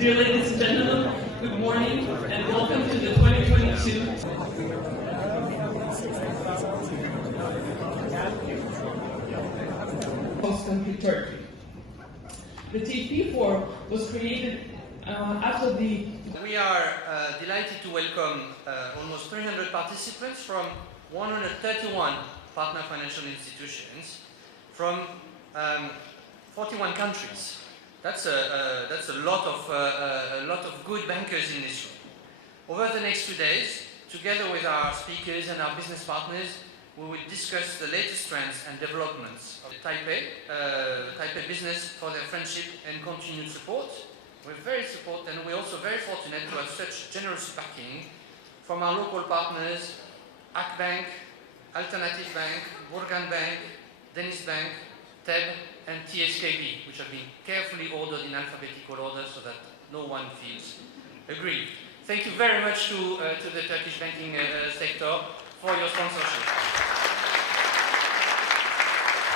Dear ladies and gentlemen, good morning and welcome to the 2022 Country Turkey. The TP Forum was created after the... We are delighted to welcome almost 300 participants from 131 partner financial institutions from 41 countries. That's a lot of good bankers in this room. Over the next 2 days, together with our speakers and our business partners, we will discuss the latest trends and developments of the Taipei business for their friendship and continued support. We're also very fortunate to have such generous backing from our local partners, Akbank, Alternative Bank, Burgan Bank, Dennis Bank, TEB, and TSKB, which have been carefully ordered in alphabetical order so that no one feels aggrieved. Thank you very much to the Turkish banking sector for your sponsorship.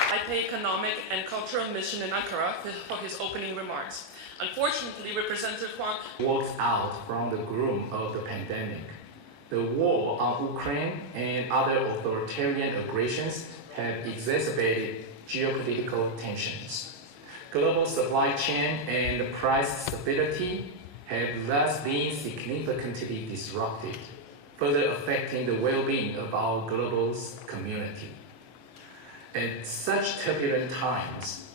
Taipei Economic and Cultural Mission in Ankara for his opening remarks. Unfortunately, Representative Huang walks out from the gloom of the pandemic. The war on Ukraine and other authoritarian aggressions have exacerbated geopolitical tensions. Global supply chain and price stability have thus been significantly disrupted, further affecting the well-being of our global community. At such turbulent times,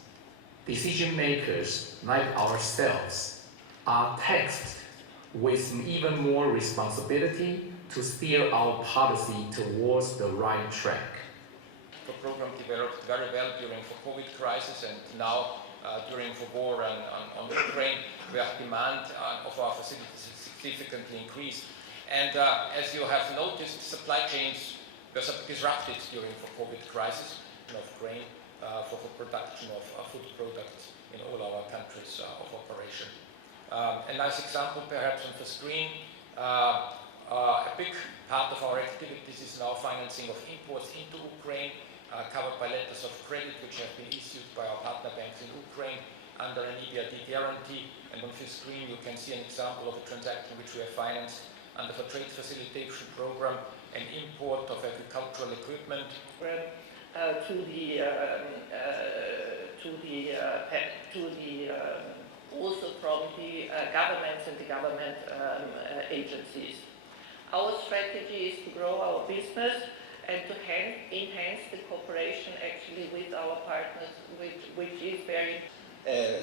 decision makers like ourselves are tasked with even more responsibility to steer our policy towards the right track. The program developed very well during the COVID crisis, and now during the war on Ukraine, where demand of our facilities significantly increased. And as you have noticed, supply chains were disrupted during the COVID crisis of grain for the production of food products in all our countries of operation. A nice example perhaps on the screen, a big part of our activities is now financing of imports into Ukraine, covered by letters of credit which have been issued by our partner banks in Ukraine under an EBRD guarantee. And on this screen you can see an example of a transaction which we have financed under the trade facilitation program, an import of agricultural equipment. Also from the governments and the government agencies. Our strategy is to grow our business and to enhance the cooperation actually with our partners, which is very...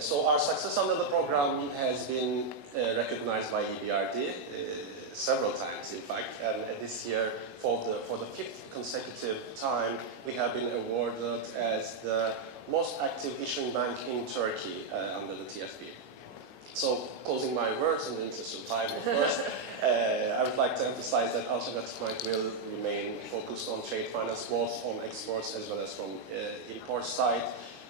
So our success under the program has been recognized by EBRD several times, in fact, and this year, for the fifth consecutive time, we have been awarded as the most active issuing bank in Turkey under the TFB. So, closing my words in the interest of time, of course, I would like to emphasize that Alphabet Bank will remain focused on trade finance, both on exports as well as from import side.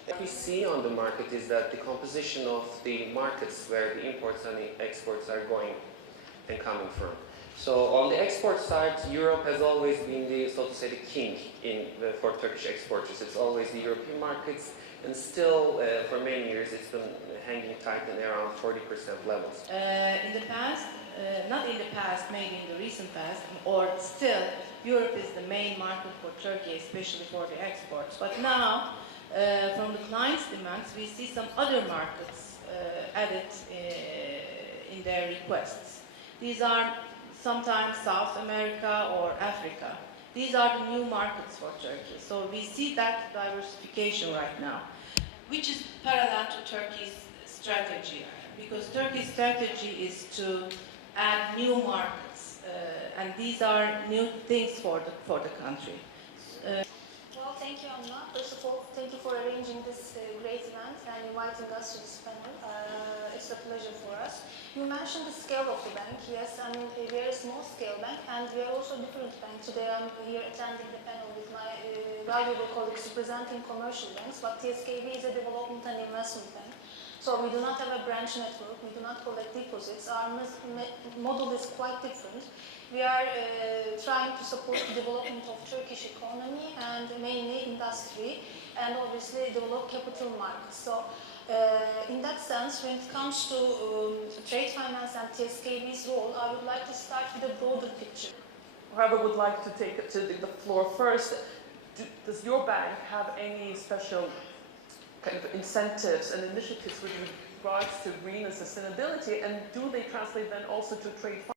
What we see on the market is that the composition of the markets where the imports and the exports are going and coming from. So on the export side, Europe has always been the, so to say, the king for Turkish exporters. It's always the European markets, and still for many years it's been hanging tight in around 40% levels. In the past, not in the past, maybe in the recent past, or still, Europe is the main market for Turkey, especially for the exports. But now, from the clients' demands, we see some other markets added in their requests. These are sometimes South America or Africa. These are the new markets for Turkey. So we see that diversification right now, which is parallel to Turkey's strategy, because Turkey's strategy is to add new markets, and these are new things for the country. Well, thank you, Anna. First of all, thank you for arranging this great event and inviting us to this panel. It's a pleasure for us. You mentioned the scale of the bank. Yes, I mean, we are a small-scale bank, and we are also a different bank. Today I'm here attending the panel with my valuable colleagues representing commercial banks, but TSKB is a development and investment bank. So we do not have a branch network, we do not collect deposits. Our model is quite different. We are trying to support the development of Turkish economy and mainly industry, and obviously develop capital markets. So in that sense, when it comes to trade finance and TSKB's role, I would like to start with a broader picture. Whoever would like to take it to the floor first, does your bank have any special kind of incentives and initiatives with regards to green and sustainability, and do they translate then also to trade finance?